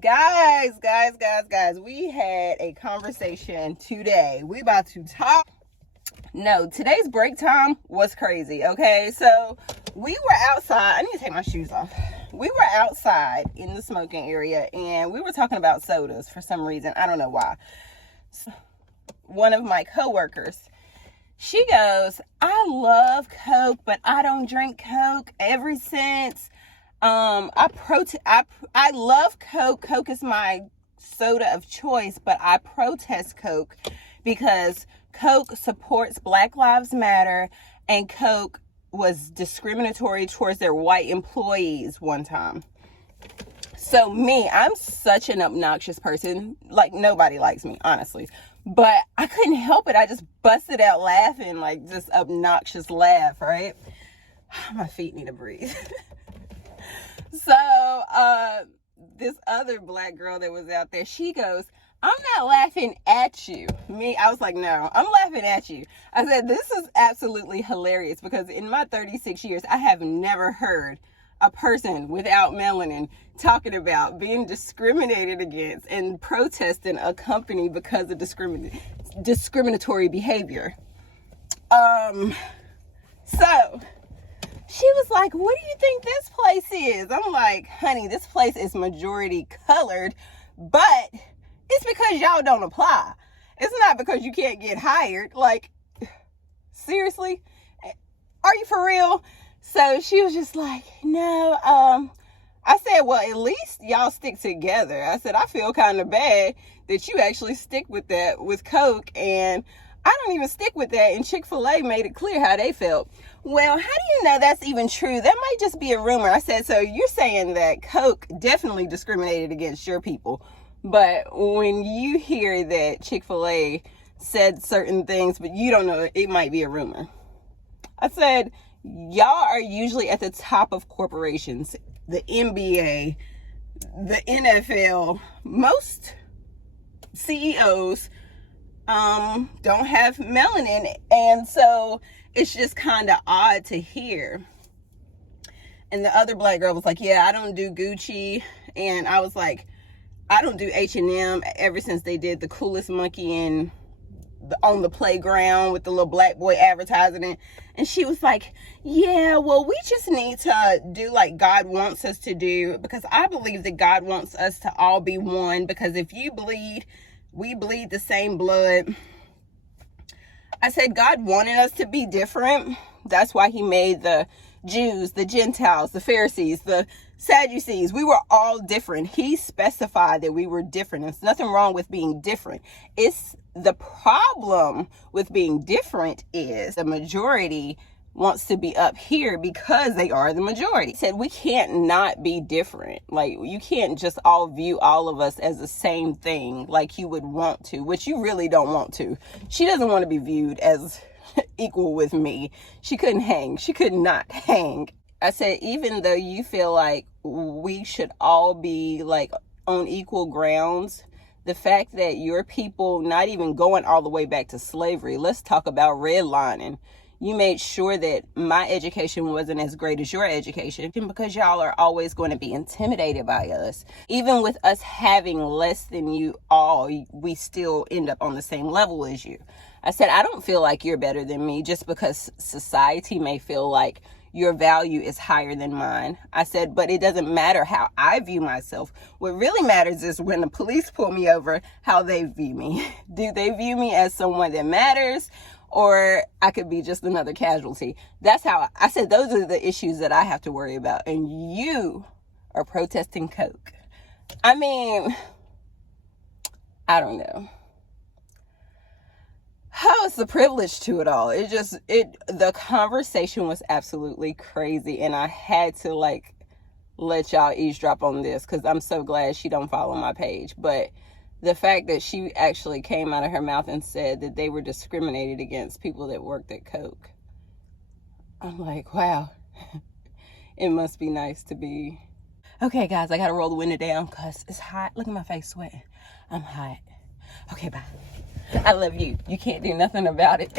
Guys, we had a conversation today. We about to talk. No, today's break time was crazy, okay? So we were outside. I need to take my shoes off. We were outside in the smoking area, and we were talking about sodas for some reason. I don't know why. One of my coworkers, she goes, I love Coke, but I don't drink Coke ever since I love Coke. Coke is my soda of choice, but I protest Coke because Coke supports Black Lives Matter, and Coke was discriminatory towards their white employees one time. So I'm such an obnoxious person. Like, nobody likes me, honestly. But I couldn't help it. I just busted out laughing, like this obnoxious laugh, right? My feet need to breathe. So, this other black girl that was out there, she goes, I'm not laughing at you. I was like, no, I'm laughing at you. I said, this is absolutely hilarious because in my 36 years, I have never heard a person without melanin talking about being discriminated against and protesting a company because of discriminatory behavior. So she was like, what do you think this place is? I'm like, honey, this place is majority colored, but it's because y'all don't apply. It's not because you can't get hired. Like, seriously? Are you for real? So she was just like, no. I said, well, at least y'all stick together. I said, I feel kind of bad that you actually stick with that with Coke, and I don't even stick with that, and Chick-fil-A made it clear how they felt. Well, how do you know that's even true? That might just be a rumor. I said, so you're saying that Coke definitely discriminated against your people, but when you hear that Chick-fil-A said certain things, but you don't know, it might be a rumor. I said, y'all are usually at the top of corporations, the NBA, the NFL. Most CEOs don't have melanin, and so it's just kind of odd to hear. And the other black girl was like, yeah, I don't do Gucci. And I was like, I don't do H&M ever since they did the coolest monkey on the playground with the little black boy advertising it. And she was like, yeah, well, we just need to do like God wants us to do, because I believe that God wants us to all be one, because if you bleed, we bleed the same blood. I said, God wanted us to be different. That's why he made the Jews, the Gentiles, the Pharisees, the Sadducees. We were all different. He specified that we were different. There's nothing wrong with being different. It's the problem with being different is the majority wants to be up here because they are the majority. He said we can't not be different. Like, you can't just all view all of us as the same thing like you would want to, which you really don't want to. She doesn't want to be viewed as equal with me. She couldn't hang. She could not hang. I said, even though you feel like we should all be like on equal grounds, the fact that your people, not even going all the way back to slavery, let's talk about redlining. You made sure that my education wasn't as great as your education because y'all are always going to be intimidated by us. Even with us having less than you all, we still end up on the same level as you. I said, I don't feel like you're better than me just because society may feel like your value is higher than mine. I said, but it doesn't matter how I view myself. What really matters is when the police pull me over, how they view me. Do they view me as someone that matters? Or I could be just another casualty. That's how I said, those are the issues that I have to worry about. And you are protesting Coke. I mean, I don't know. How is the privilege to it all? The conversation was absolutely crazy. And I had to let y'all eavesdrop on this because I'm so glad she don't follow my page. But the fact that she actually came out of her mouth and said that they were discriminated against people that worked at Coke. I'm like, wow, it must be nice to be. Okay, guys, I got to roll the window down because it's hot. Look at my face sweating. I'm hot. Okay, bye. I love you. You can't do nothing about it.